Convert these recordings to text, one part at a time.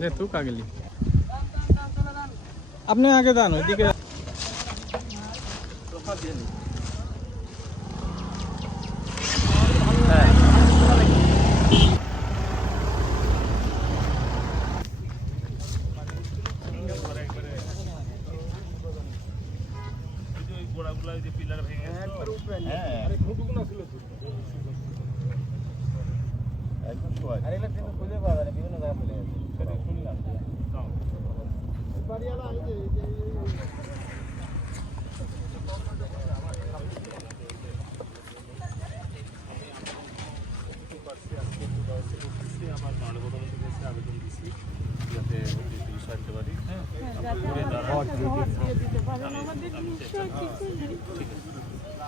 দে তুই কাগলি আপনি আগে যান ওইদিকে আমার মানবতন্ত্র কাছে আবেদন দিছি যাতে বিষয় পারি হ্যাঁ আমি চেষ্টা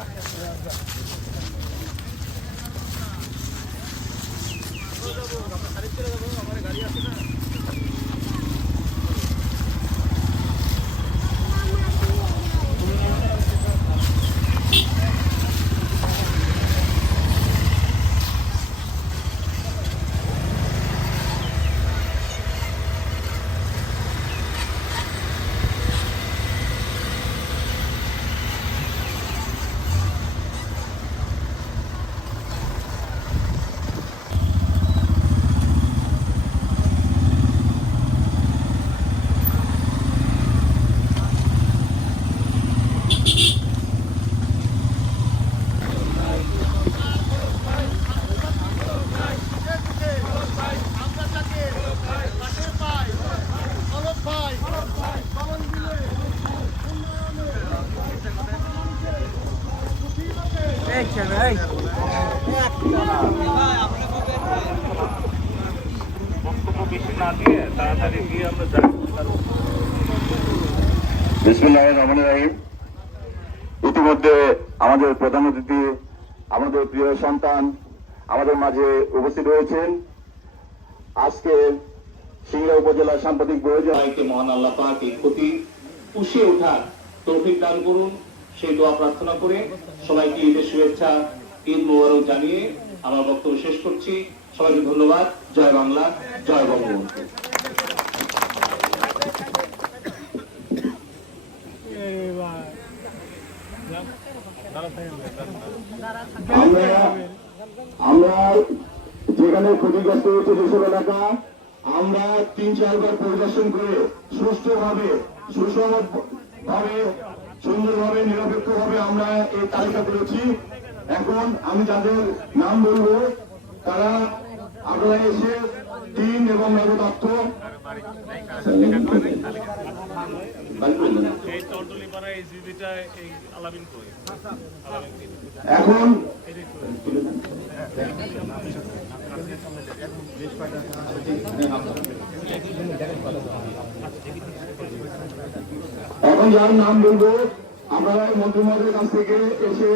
Gracias. ইতিমধ্যে আমাদের প্রধান অতিথি, আমাদের প্রিয় সন্তান আমাদের মাঝে উপস্থিত হয়েছেন। আজকে সিংড়া উপজেলা সাম্প্রতিক সবাইকে মহান আল্লাহ পাক এই ক্ষতি পুষিয়ে ওঠার তৌফিক দান করুন। সেই দোয়া প্রার্থনা করে সবাইকে ঈদের শুভেচ্ছা, ঈদ মোবারক জানিয়ে আমার বক্তব্য শেষ করছি। সবাইকে ধন্যবাদ। জয় বাংলা, জয় বঙ্গবন্ধু। আমরা তিন চারবার পরিদর্শন করে সুষ্ঠুভাবে সুষম ভাবে সুন্দরভাবে নিরপেক্ষভাবে আমরা এই তালিকা করেছি এখন আমি যাদের নাম বলব তারা আপনারা এসে তিন এবং নবদত্ত এখন যার নাম বলব আপনারা মন্ত্রী মহোদয়ের কাছ থেকে এসে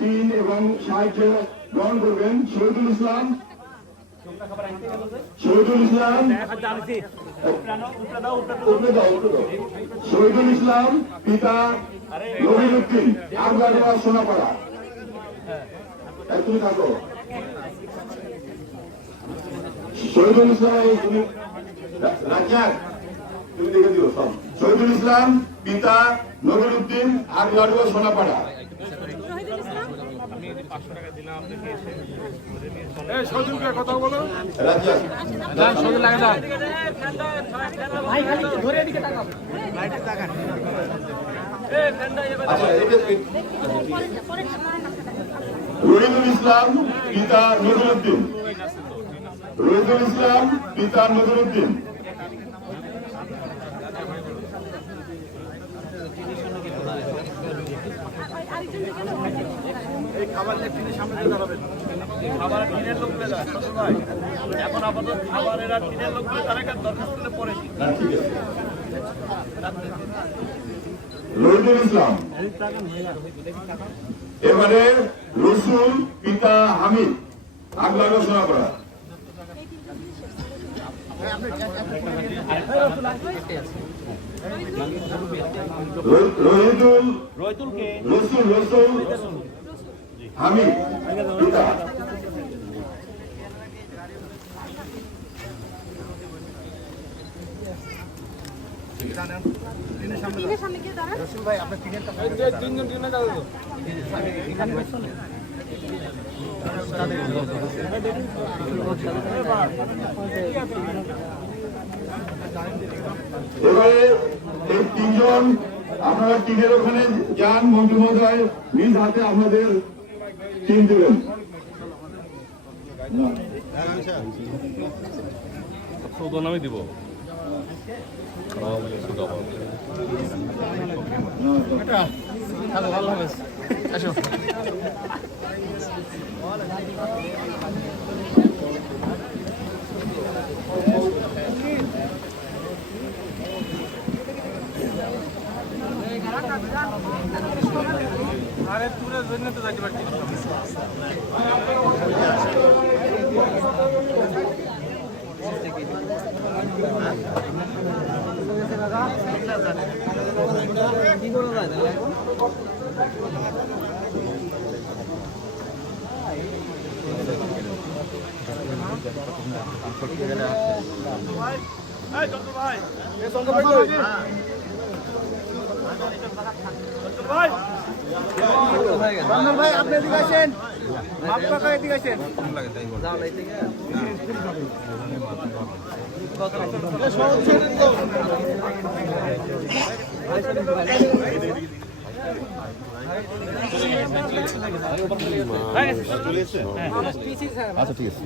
তিন এবং সাহায্য গ্রহণ করবেন। শহীদুল ইসলাম শহীদুল ইসলাম শহীদুল ইসলাম, পিতা নবীর উদ্দিন আগ্রাগোয়া সোনাপাড়া। তুমি থাকো। শহীদুল ইসলাম রাজ্জাক, তুমি দেখে দিও, সব। শহীদুল ইসলাম পিতা নবীর উদ্দিন আগ্রাগোয়া সোনাপাড়া। রাজ্জাক আচ্ছা রহিদুল ইসলাম পিতা নজরুদ্দিন রহিদুল ইসলাম পিতা নজরুদ্দিন খাবার টিনের লোক পেলা ছোট ভাই এখন আপাতত খাবারের আর টিনের লোক পেলে তার দরখাস্ত করে পড়েছি না ঠিক আছে। রহিদুল ইসলাম। এবারে রসুল পিতা হামিদ আগলা ঘোষণা করা। রহিদুল রসুল রসুল। গিয়ে তিনজন আপনারা টিমের ওখানে যান মন্ত্রী মহোদয় নিজ হাতে আপনাদের টিম দিবেন না। সৌদন আমি দিব। ভালো হবে। আসো। আরে ট্যুরের জন্য তো যাইতে পারছি। ভাই আপনি এদিকে আসেন মাপ আচ্ছা ঠিক আছে।